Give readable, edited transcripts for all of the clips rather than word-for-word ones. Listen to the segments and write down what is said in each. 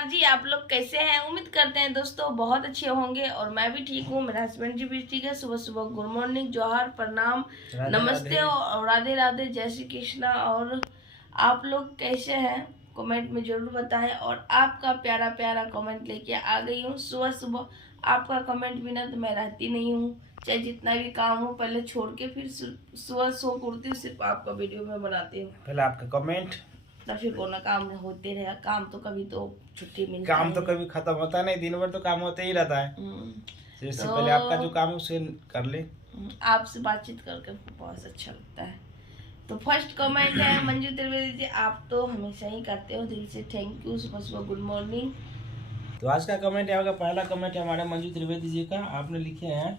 नमस्कार जी, आप लोग कैसे हैं। उम्मीद करते हैं दोस्तों बहुत अच्छे होंगे और मैं भी ठीक हूँ। मेरा हस्बैंड जी भी ठीक है। सुबह सुबह गुड मॉर्निंग, जोहार, प्रणाम, नमस्ते और राधे राधे, जय श्री कृष्णा। और आप लोग कैसे हैं कमेंट में जरूर बताएं। और आपका प्यारा प्यारा कमेंट लेके आ गई हूँ सुबह सुबह। आपका कमेंट बिना तो मैं रहती नहीं हूँ, चाहे जितना भी काम हो पहले छोड़ के फिर सुबह सो उठती हूँ, सिर्फ आपका वीडियो में बनाती हूँ। पहले आपका कमेंट, फिर कोना काम होते रहेगा। काम तो कभी तो छुट्टी मिलती काम तो कभी खत्म होता नहीं, दिन भर तो काम होते ही रहता है। इससे पहले आपका जो काम है उसे कर ले। आपसे बातचीत करके बहुत अच्छा लगता है। तो फर्स्ट कमेंट है मंजू त्रिवेदी जी, आप तो हमेशा ही करते हो, दिल से थैंक यू। सुबह सुबह गुड मॉर्निंग। तो आज का कमेंट है, आपका पहला कमेंट है हमारे मंजू त्रिवेदी जी का। आपने लिखे हैं,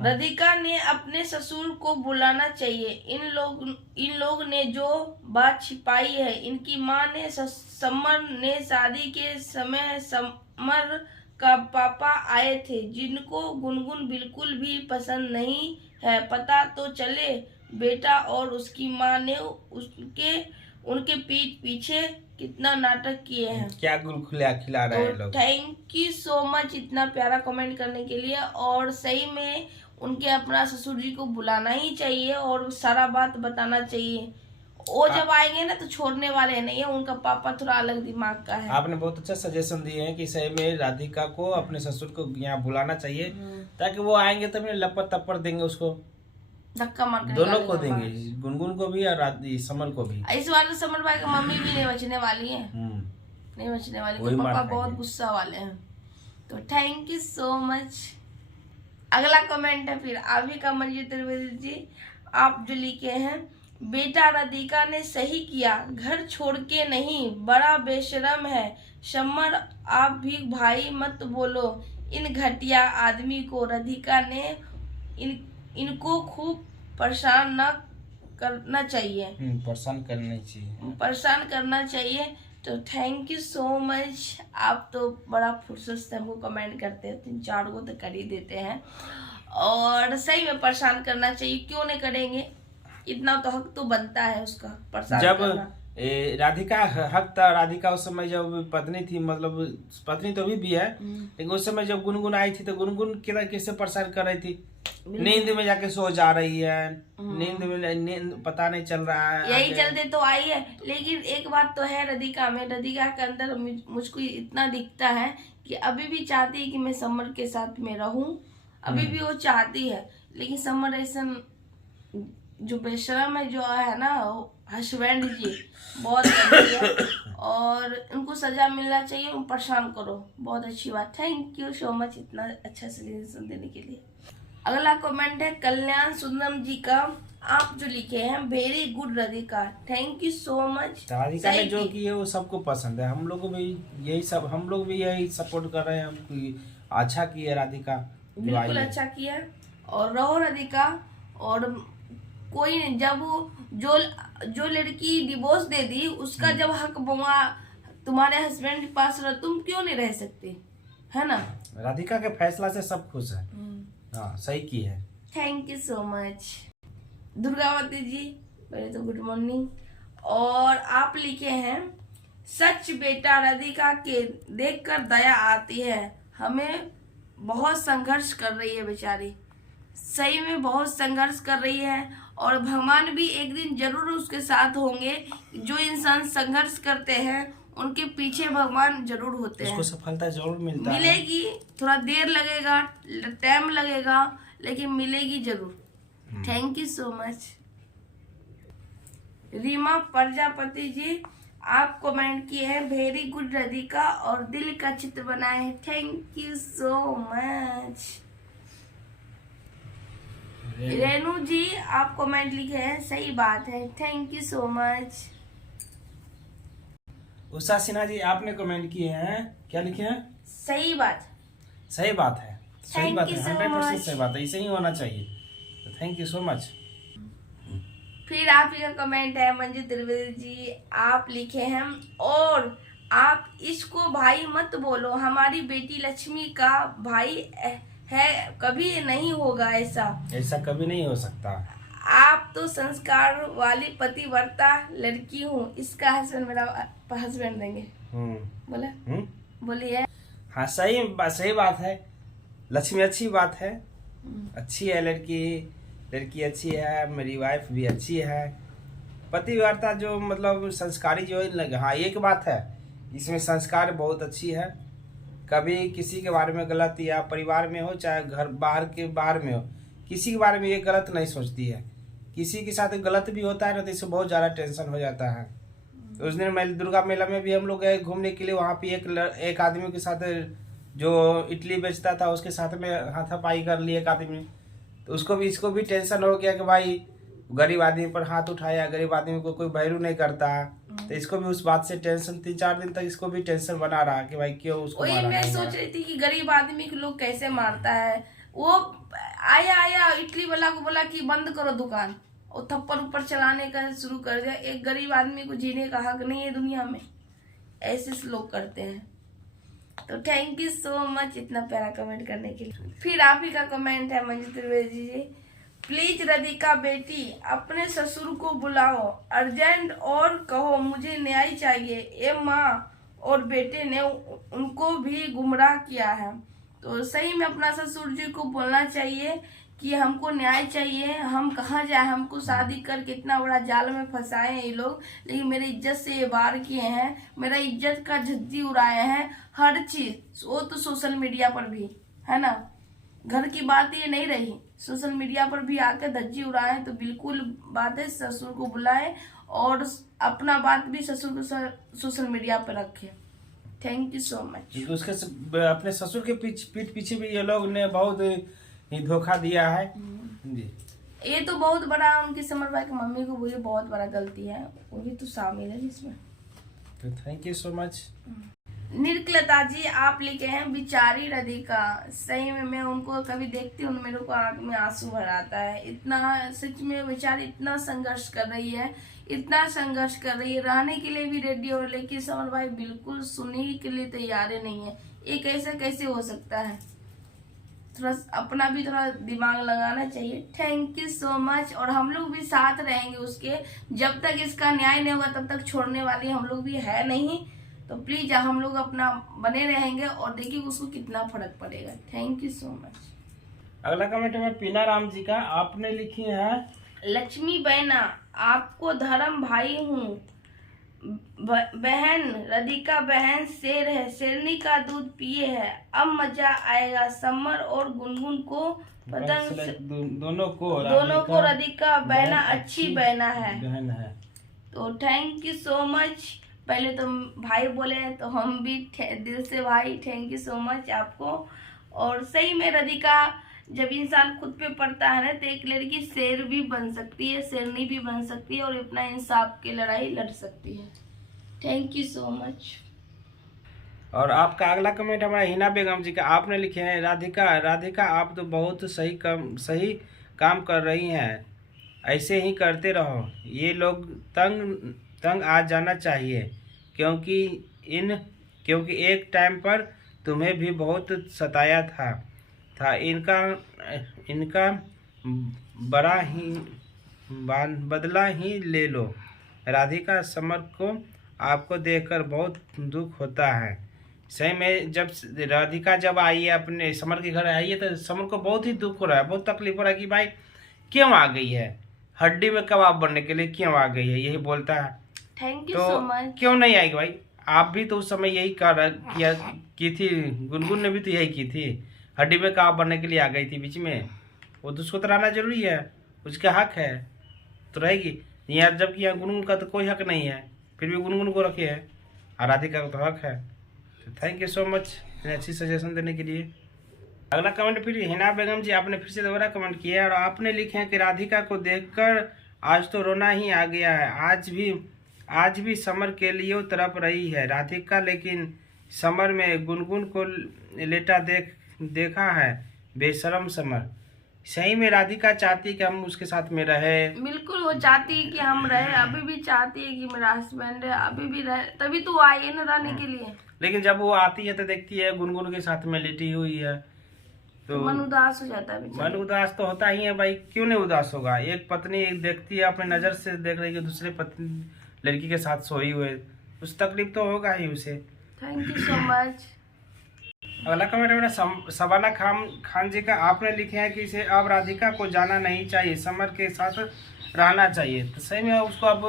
राधिका ने अपने ससुर को बुलाना चाहिए। इन लोग ने जो बात छिपाई है। इनकी माँ ने समर ने शादी के समय समर का पापा आए थे, जिनको गुनगुन बिल्कुल भी पसंद नहीं है। पता तो चले बेटा और उसकी माँ ने उनके पीठ पीछे कितना नाटक किए हैं। क्या गुलखुलिया खिला रहे हैं लोग। थैंक यू सो मच इतना प्यारा कमेंट करने के लिए। और सही में उनके अपना ससुर जी को बुलाना ही चाहिए और सारा बात बताना चाहिए। वो जब आएंगे ना तो छोड़ने वाले नहीं है। उनका पापा थोड़ा अलग दिमाग का है। आपने बहुत अच्छा सजेशन दिए हैं कि सही में राधिका को अपने ससुर को यहाँ बुलाना चाहिए, ताकि वो आएंगे तो लपड़ तप्पड़ देंगे, उसको धक्का मार के दोनों को देंगे, गुनगुन को भी और समर को भी। इस बार तो समर भाई की मम्मी भी नहीं बचने वाली है, नहीं बचने वाली। पापा बहुत गुस्सा वाले हैं। तो थैंक यू सो मच। अगला कमेंट है फिर आप ही का मंजू त्रिवेदी जी। आप जो लिखे हैं, बेटा राधिका ने सही किया, घर छोड़ के नहीं, बड़ा बेशरम है समर। आप भी भाई मत बोलो इन घटिया आदमी को। राधिका ने इनको खूब परेशान न करना चाहिए, परेशान करना चाहिए। तो थैंक यू सो मच। आप तो बड़ा फुर्सत से हमको कमेंट करते हैं, 3-4 को तो कर ही देते हैं। और सही में परेशान करना चाहिए, क्यों नहीं करेंगे। इतना तो हक तो बनता है उसका परेशान करना। राधिका हक था। राधिका उस समय जब पत्नी थी, मतलब पत्नी तो अभी भी है, लेकिन उस समय जब गुनगुन आई थी तो गुनगुन कैसे परेशान कर रही थी। नींद में जाके सो जा रही है, नींद पता नहीं चल रहा है। यही चलते तो आई है। लेकिन एक बात तो है राधिका में, राधिका के अंदर मुझको इतना दिखता है कि अभी भी चाहती है कि मैं समर के साथ में रहूं। अभी भी वो चाहती है, लेकिन समर ऐसा जो बेशरम है जो है ना हस्बैंड जी, बहुत है। और उनको सजा मिलना चाहिए। परेशान करो, बहुत अच्छी बात। थैंक यू सो मच इतना अच्छा सजेशन देने के लिए। अगला कमेंट है कल्याण सुंदरम जी का। आप जो लिखे हैं, very good Radhika, thank you so much. Radhika ने जो की है वो सबको पसंद है। हम लोग भी यही सपोर्ट कर रहे हैं। अच्छा की है राधिका, बिल्कुल अच्छा किया। और रहो राधिका। और कोई जब जो लड़की डिवोर्स दे दी, उसका जब हक तुम्हारे हस्बैंड के पास रह, तुम क्यों नहीं रह सकते, है ना। राधिका के फैसला से सब खुश है। हाँ, सही की है। Thank you so much. Durgavati ji, पहले तो गुड मॉर्निंग। और आप लिखे हैं, सच बेटा राधिका के देखकर दया आती है। हमें बहुत संघर्ष कर रही है बेचारी, सही में बहुत संघर्ष कर रही है। और भगवान भी एक दिन जरूर उसके साथ होंगे। जो इंसान संघर्ष करते हैं उनके पीछे भगवान जरूर होते हैं। उसको सफलता जरूर मिलेगी। थोड़ा देर लगेगा, टाइम लगेगा, लेकिन मिलेगी जरूर। Thank you so much. Reema Prajapati ji, आप कमेंट किए हैं, वेरी गुड राधिका, और दिल का चित्र बनाए हैं। Thank you so much. Renu ji, आप कमेंट लिखे हैं, सही बात है, thank you so much. Usha Sinha ji, आपने कमेंट किए हैं, क्या लिखे हैं, सही बात, सही बात है, सही बात है, 100% सही बात है, ऐसे ही होना चाहिए। तो थैंक यू सो मच। फिर आप ही का कमेंट है मंजू त्रिवेदी जी। आप लिखे हैं, और आप इसको भाई मत बोलो, हमारी बेटी लक्ष्मी का भाई है, कभी नहीं होगा ऐसा कभी नहीं हो सकता। आप तो संस्कार वाली पतिव्रता लड़की हूँ। इसका हस्बैंड मेरा हस्बैंड देंगे। बोला बोलिए। हाँ सही बात है। लक्ष्मी अच्छी बात है, अच्छी है लड़की अच्छी है, मेरी वाइफ भी अच्छी है। पतिव्रता जो मतलब संस्कारी जो है, हाँ एक बात है, इसमें संस्कार बहुत अच्छी है। कभी किसी के बारे में गलत, या परिवार में हो चाहे घर बाहर में हो, किसी के बारे में ये गलत नहीं सोचती है। किसी के साथ गलत भी होता है ना तो इससे बहुत ज़्यादा टेंशन हो जाता है। तो उस दिन दुर्गा मेला में भी हम लोग गए घूमने के लिए, वहाँ पे एक आदमी के साथ जो इडली बेचता था उसके साथ में हाथापाई कर लिए एक आदमी। तो इसको भी टेंशन हो गया कि भाई गरीब आदमी पर हाथ उठाया, गरीब आदमी को कोई वैल्यू नहीं करता। तो इसको भी उस बात से टेंशन, 3-4 दिन तक इसको भी टेंशन बना रहा कि भाई क्यों उसको वही मारा। मैं सोच रही थी कि गरीब आदमी को लोग कैसे मारता है। वो आया इडली वाला को बोला कि बंद करो दुकान, और थप्पड़ ऊपर चलाने का शुरू कर दिया। एक गरीब आदमी को जीने का हक नहीं है दुनिया में, ऐसे लोग करते हैं। तो थैंक यू सो मच इतना प्यारा कमेंट करने के लिए। फिर आप ही का कमेंट है मंजू त्रिवेदी जी, प्लीज राधिका बेटी अपने ससुर को बुलाओ अर्जेंट और कहो मुझे न्याय चाहिए। ये माँ और बेटे ने उनको भी गुमराह किया है। तो सही में अपना ससुर जी को बोलना चाहिए कि हमको न्याय चाहिए, हम कहाँ जाए, हमको शादी कर कितना बड़ा जाल में फंसाए हैं ये लोग, लेकिन मेरी इज्जत से ये वार किए हैं, मेरा इज्जत का झद्दी उड़ाए हैं, हर चीज। वो तो सोशल मीडिया पर भी है ना, घर की बात ये नहीं रही, सोशल मीडिया पर भी आकर धज्जी उड़ाए। तो बिल्कुल बात है, ससुर को बुलाए और अपना बात भी ससुर को सोशल मीडिया पर रखे। Thank you so much. उसके अपने ससुर के पीठ पीछे भी ये लोग ने बहुत ही धोखा दिया है जी। ये तो बहुत बड़ा उनकी समर भाई की मम्मी को बोली बहुत बड़ा गलती है, वो भी तो शामिल है इसमें। तो थैंक यू सो मच। निर्कलता जी आप लिखे हैं बिचारी राधिका, सही में मैं उनको कभी देखती हूँ मेरे को आंख में आंसू भर आता है। इतना सच में बेचारी इतना संघर्ष कर रही है, इतना संघर्ष कर रही है, रहने के लिए भी रेडी हो, लेकिन समर भाई बिल्कुल सुनने के लिए तैयार नहीं है। ये कैसे हो सकता है, थोड़ा अपना भी थोड़ा दिमाग लगाना चाहिए। Thank you so much. और हम लोग भी साथ रहेंगे उसके, जब तक इसका न्याय नहीं होगा तब तक छोड़ने वाली हम लोग भी है नहीं। तो प्लीज हम लोग अपना बने रहेंगे और देखिए उसको कितना फर्क पड़ेगा। Thank you so much. अगला कमेंट है पीना राम जी का, आपने लिखी है लक्ष्मी बहना आपको धर्म भाई हूँ, बहन राधिका बहन शेर है, शेरनी का दूध पिए है, अब मजा आएगा। समर और गुनगुन को पतंग दोनों को राधिका बहना अच्छी बहना बहन है। तो थैंक यू सो मच। पहले तो भाई बोले तो हम भी दिल से भाई थैंक यू सो मच आपको। और सही में राधिका जब इंसान खुद पे पड़ता है ना तो एक लड़की शेर भी बन सकती है, शेरनी भी बन सकती है और अपना इंसाफ की लड़ाई लड़ सकती है। Thank you so much. और आपका अगला कमेंट हमारा हिना बेगम जी का, आपने लिखे हैं राधिका आप तो बहुत सही काम कर रही हैं, ऐसे ही करते रहो। ये लोग तंग आ जाना चाहिए क्योंकि एक टाइम पर तुम्हें भी बहुत सताया था इनका बदला ही ले लो। राधिका समर को आपको देखकर बहुत दुख होता है। सही में जब राधिका जब आई है अपने समर के घर आई है तो समर को बहुत ही दुख हो रहा है, बहुत तकलीफ हो रहा है कि भाई क्यों आ गई है, हड्डी में कबाब बनने के लिए क्यों आ गई है, यही बोलता है। Thank you so much. क्यों नहीं आएगी भाई, आप भी तो उस समय यही की थी, गुनगुन ने भी तो यही की थी, हड्डी में कबाब बनने के लिए आ गई थी बीच में। वो तो उसको तो रहना जरूरी है, उसका हक है तो रहेगी। यहाँ जबकि यहाँ गुनगुन का तो कोई हक नहीं है, फिर भी गुनगुन को रखे है, और राधिका का तो हक है। तो थैंक यू सो मच अच्छी सजेशन देने के लिए। अगला कमेंट फिर हिना बेगम जी, आपने फिर से दोबारा कमेंट किया है और आपने लिखे हैं कि राधिका को देखकर आज तो रोना ही आ गया है। आज भी समर के लिए तरफ रही है राधिका, लेकिन समर में गुनगुन को लेटा देखा है, बेशरम समर। सही में राधिका चाहती कि हम उसके साथ में रहे, बिल्कुल वो चाहती है कि हम रहे, अभी भी चाहती है कि मेरा हस्बैंड है, अभी भी रहे, तभी तो आई है ना रहने के लिए। लेकिन जब वो आती है तो देखती है गुनगुन के साथ में लेटी हुई है तो मन उदास हो जाता है। मन उदास तो होता ही है भाई, क्यों नहीं उदास होगा। एक पत्नी देखती है, अपने नजर से देख रही है दूसरे पत्नी लड़की के साथ सोई हुए, उस तकलीफ तो होगा ही उसे। Thank you so much. अगला कमेंट है शबाना खान जी का। आपने लिखे हैं कि इसे अब राधिका को जाना नहीं चाहिए, समर के साथ रहना चाहिए। तो सही में उसको अब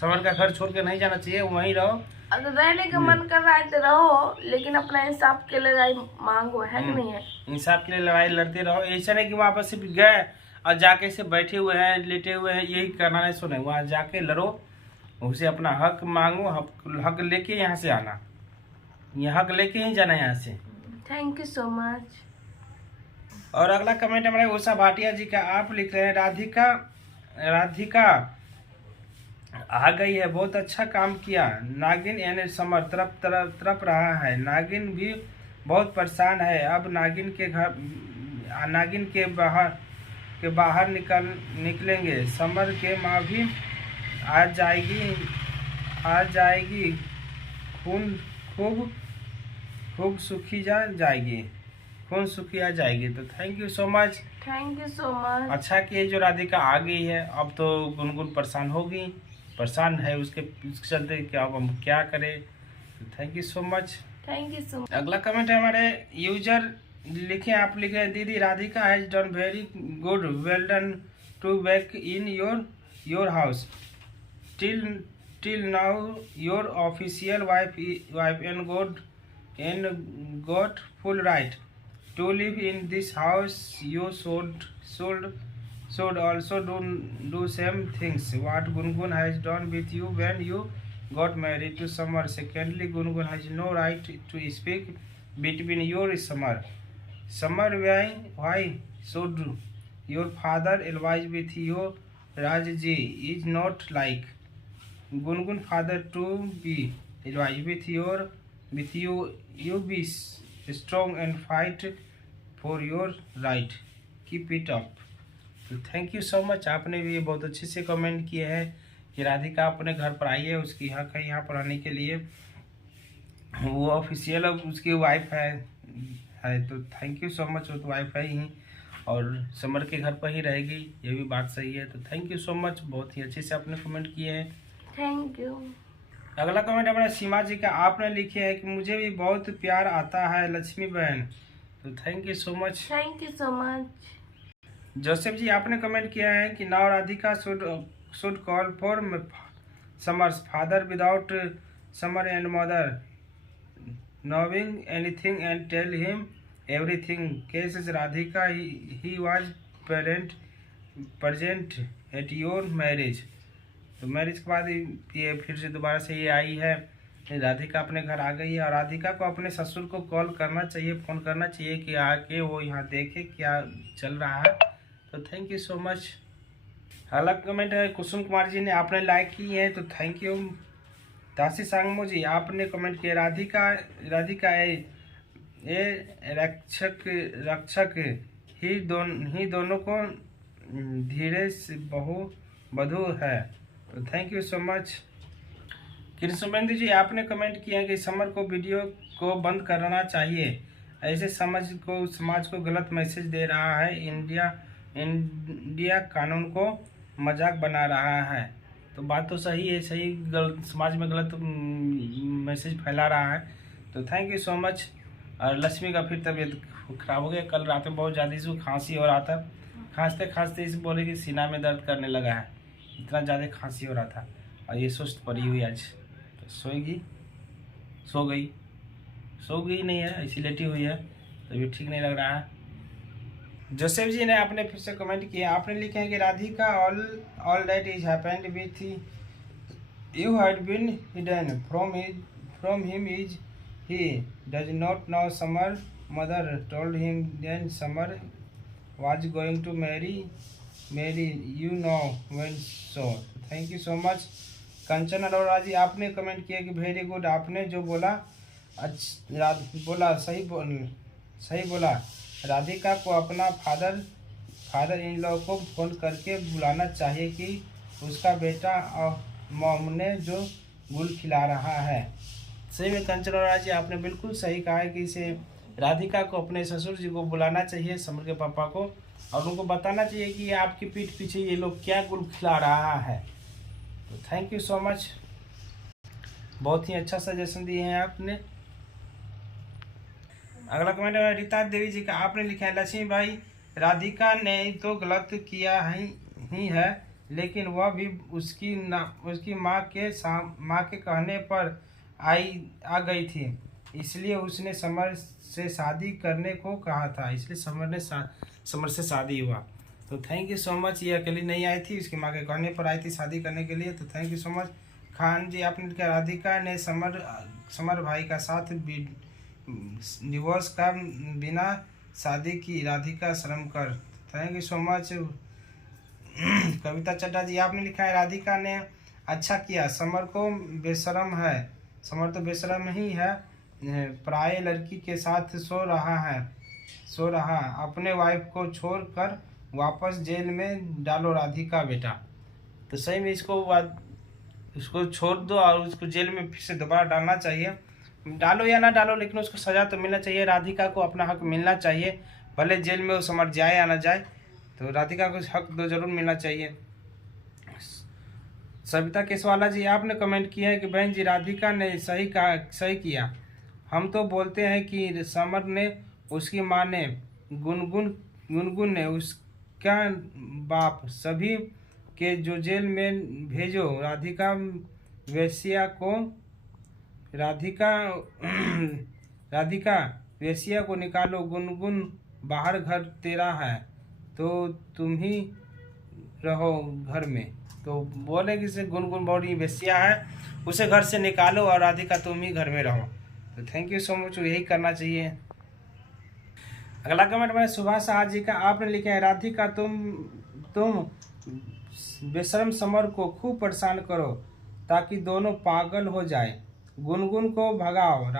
समर का घर छोड़ के नहीं जाना चाहिए, वहीं रहो। अगर रहने का मन कर रहा है तो रहो, लेकिन अपना इंसाफ के लिए लड़ाई मांगो, है कि नहीं है? इंसाफ के लिए लड़ाई लड़ते रहो। ऐसा नहीं कि वहाँ पर सिर्फ गए और जाके से बैठे हुए हैं, लेटे हुए हैं, यही करना नहीं। सुने, वहाँ जाके लड़ो, उसे अपना हक मांगो, हक लेके यहाँ से आना, ये हक लेके ही जाना यहाँ से। Thank you so much. और अगला कमेंट हमारे उषा भाटिया जी का। आप लिख रहे हैं राधिका आ गई है, बहुत अच्छा काम किया। नागिन यानी समर तरफ रहा है। नागिन भी बहुत परेशान है। अब नागिन के बाहर निकलेंगे। समर के माँ भी आ जाएगी। खूब सुखी आ जाएगी। तो thank you so much. Thank you so much. अच्छा कि जो राधिका आ गई है, अब तो गुनगुन परेशान है उसके चलते कि अब हम क्या करें। तो thank you so much. Thank you so much. अगला कमेंट है हमारे यूजर लिखे, आप लिखे हैं दीदी Radhika has done very good, well done to back in your house till now your official wife and got full right to live in this house. You should also do same things what Gungun has done with you when you got married to Samar. Secondly, Gungun has no right to speak between your Samar. Why should your father advise with your Rajji is not like Gungun father to be advise with you. You be strong and fight for your right. Keep it up. तो thank you so much. आपने भी बहुत अच्छे से comment किए हैं कि राधिका अपने घर पर आई है, उसकी हक है यहाँ पर आने के लिए। वो ऑफिशियल अब उसकी वाइफ है। तो थैंक यू सो मच। वो तो वाइफ है ही और समर के घर पर ही रहेगी, ये भी बात सही है। तो थैंक यू सो मच, बहुत ही अच्छे से आपने कमेंट किए हैं। Thank you. अगला कमेंट हमारा सीमा जी का। आपने लिखे है कि मुझे भी बहुत प्यार आता है लक्ष्मी बहन। तो thank you so much. Thank you so much. Joseph ji, आपने कमेंट किया है कि now Radhika should call for Samar's father without Samar and mother knowing anything and tell him everything. Cases Radhika he was present at your marriage. तो marriage के बाद ये फिर से दोबारा से ये आई है, राधिका अपने घर आ गई है। और राधिका को अपने ससुर को कॉल करना चाहिए, फ़ोन करना चाहिए कि आके वो यहाँ देखे क्या चल रहा है। तो थैंक यू सो मच। अलग कमेंट है कुसुम कुमार जी ने, आपने लाइक की है, तो थैंक यू। दासी सांगमो जी, आपने कमेंट किया राधिका ये रक्षक ही दोनों को धीरे से बधू है। तो थैंक यू सो मच। कृष्णबंधु जी, आपने कमेंट किया कि समर को वीडियो को बंद करना चाहिए, ऐसे समाज को गलत मैसेज दे रहा है। इंडिया कानून को मजाक बना रहा है। तो बात तो सही है, समाज में गलत मैसेज फैला रहा है। तो थैंक यू सो मच। और लक्ष्मी का फिर तबीयत खराब हो गया, कल रात में बहुत ज़्यादा इसको खांसी हो रहा था। खांसते इस बोले कि सीना में दर्द करने लगा है, इतना ज़्यादा खांसी हो रहा था। और ये सुस्त पड़ी हुई आज, तो सो गई नहीं है, ऐसी लेटी हुई है, तो ये ठीक नहीं लग रहा है। जोसेफ जी ने आपने फिर से कमेंट किया, आपने लिखे हैं कि Radhika all that is happened with you had been hidden from him is he does not know Samar mother told him then Samar was going to marry you know when so thank you so much। कंचन अरोड़ा जी, आपने comment किया कि very good, आपने जो बोला सही बोला। राधिका को अपना फादर इन लॉ को फोन करके बुलाना चाहिए कि उसका बेटा मॉम ने जो गुल खिला रहा है। सही में कंचन अरोड़ा जी, आपने बिल्कुल सही कहा है कि इसे राधिका को अपने ससुर जी को बुलाना चाहिए, समर के पापा को, और उनको बताना चाहिए कि आपकी पीठ पीछे ये लोग क्या गुल खिला रहा है। तो थैंक यू सो मच। बहुत ही अच्छा सजेशन दिए हैं आपने। अगला कमेंट है रीता देवी जी का, आपने लिखा है लक्ष्मी भाई राधिका ने तो गलत किया ही है, लेकिन वह भी उसकी माँ के कहने पर आ गई थी, इसलिए उसने समर से शादी करने को कहा था, इसलिए समर से शादी हुआ। तो थैंक यू सो मच। ये अकेली नहीं आई थी, उसकी माँ के कहने पर आई थी शादी करने के लिए। तो thank you so much. Khan ji आपने क्या, राधिका ने समर भाई का साथ डिवोर्स का बिना शादी की, राधिका शर्म कर। Thank you so much. Kavita Chadda ji आपने लिखा है राधिका ने अच्छा किया, समर को बेशरम है, समर तो बेशरम ही है, पराये लड़की के साथ सो रहा अपने वाइफ को छोड़कर वापस जेल में डालो राधिका बेटा। तो सही में इसको छोड़ दो और उसको जेल में फिर से दोबारा डालना चाहिए। डालो या ना डालो, लेकिन उसको सज़ा तो मिलना चाहिए। राधिका को अपना हक मिलना चाहिए, भले जेल में वो समझ जाए या ना जाए, तो राधिका को हक तो जरूर मिलना चाहिए। सविता केसवाला जी आपने कमेंट किया है कि बहन जी राधिका ने सही किया। हम तो बोलते हैं कि समर ने, उसकी माँ ने, गुनगुन ने, उसका बाप, सभी के जो जेल में भेजो। राधिका वेश्या को निकालो। गुनगुन बाहर, घर तेरा है तो तुम ही रहो घर में। तो बोले कि से गुनगुन बड़ी वेश्या है, उसे घर से निकालो और राधिका तुम ही घर में रहो। तो थैंक यू सो मच, यही करना चाहिए। अगला कमेंट में सुभाष शाह जी का, आपने लिखा है राधिका तुम बेशरम समर को खूब परेशान करो ताकि दोनों पागल हो जाए। गुनगुन को भगाओ,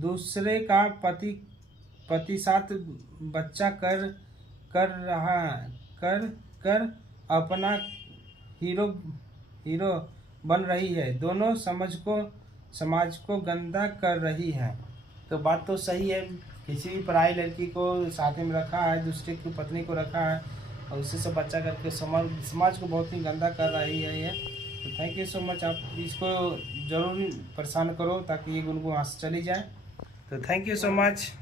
दूसरे का पति साथ बच्चा कर अपना हीरो बन रही है, दोनों समाज को गंदा कर रही है। तो बात तो सही है, किसी भी पराई लड़की को साथ में रखा है, दूसरे की पत्नी को रखा है और उससे सब बच्चा करके समाज को बहुत ही गंदा कर रही है ये। तो थैंक यू सो मच, आप इसको ज़रूर परेशान करो ताकि ये गुनगुन वहाँ से चली जाए। तो थैंक यू सो मच।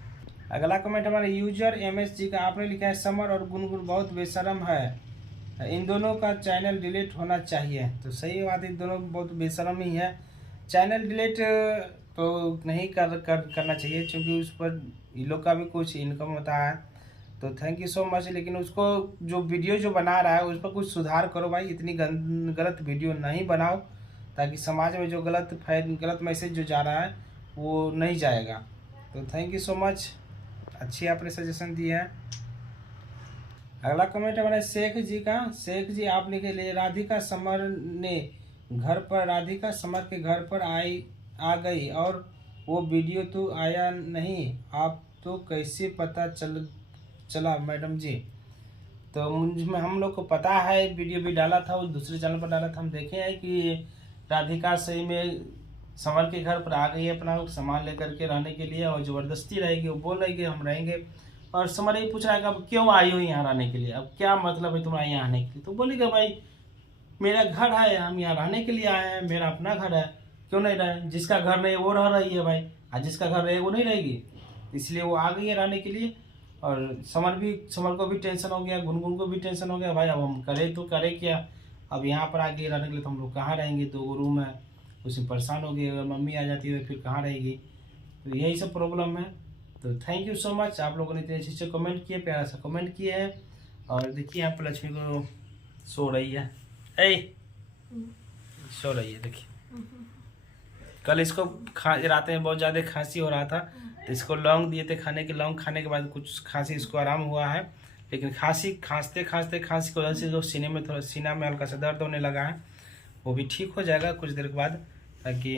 अगला कमेंट हमारे यूजर MS जी का, आपने लिखा है समर और गुनगुन बहुत बेशरम है, इन दोनों का चैनल डिलीट होना चाहिए। तो सही बात है, दोनों बहुत बेशरम ही है। चैनल डिलीट तो नहीं करना चाहिए, क्योंकि उस पर इन लोग का भी कुछ इनकम होता है। तो थैंक यू सो मच, लेकिन उसको जो वीडियो जो बना रहा है उस पर कुछ सुधार करो भाई, इतनी गलत वीडियो नहीं बनाओ ताकि समाज में जो गलत मैसेज जो जा रहा है वो नहीं जाएगा। तो थैंक यू सो मच, अच्छी आपने सजेशन दी है। अगला कमेंट हमारे शेख जी का, शेख जी आपने के लिए राधिका समर के घर पर आ गई और वो वीडियो तो आया नहीं, आप तो कैसे पता चला मैडम जी? तो हम लोग को पता है, वीडियो भी डाला था, वो दूसरे चैनल पर डाला था, हम देखे हैं कि राधिका सही में समर के घर पर आ गई है अपना सामान लेकर के रहने के लिए, और ज़बरदस्ती रहेगी, वो बोल रही कि हम रहेंगे। और समर ये पूछ रहा है कि अब क्यों आई हो यहाँ रहने के लिए, अब क्या मतलब है तुम्हारा यहाँ आने के लिए? तो बोलेगा भाई मेरा घर है, हम यहाँ रहने के लिए आए हैं, मेरा अपना घर है, क्यों नहीं रहे? जिसका घर नहीं वो रह रही है भाई, और जिसका घर रहे वो नहीं रहेगी, इसलिए वो आ गई है रहने के लिए। और समर को भी टेंशन हो गया, गुनगुन को भी टेंशन हो गया भाई, अब हम करें क्या, अब यहाँ पर आ गए रहने के लिए तो हम लोग कहाँ रहेंगे, 2 रूम है, उसमें परेशान हो गए, अगर मम्मी आ जाती है तो फिर कहाँ रहेगी? तो यही सब प्रॉब्लम है। तो थैंक यू सो मच, आप लोगों ने इतने अच्छे कमेंट किए, प्यारा सा कमेंट किए हैं। और देखिए यहाँ पर लक्ष्मी को सो रही है, सो रही है, देखिए। कल इसको रात में बहुत ज़्यादा खांसी हो रहा था, तो इसको लौंग दिए थे खाने के, लौंग खाने के बाद कुछ खांसी इसको आराम हुआ है, लेकिन खांसी की वजह से जो सीना में हल्का सा दर्द होने लगा है, वो भी ठीक हो जाएगा कुछ देर के बाद, ताकि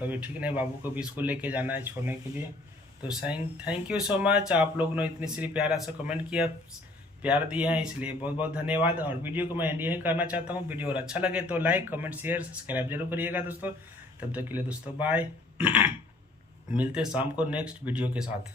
तभी ठीक नहीं, बाबू को भी स्कूल लेके जाना है छोड़ने के लिए। तो थैंक यू सो मच, आप लोगों ने इतनी सी प्यारा सा कमेंट किया, प्यार दिया है, इसलिए बहुत बहुत धन्यवाद। और वीडियो को मैं एंड यही करना चाहता हूँ, वीडियो और अच्छा लगे तो लाइक कमेंट शेयर सब्सक्राइब जरूर करिएगा दोस्तों। तब तक के लिए दोस्तों बाय, मिलते शाम को नेक्स्ट वीडियो के साथ।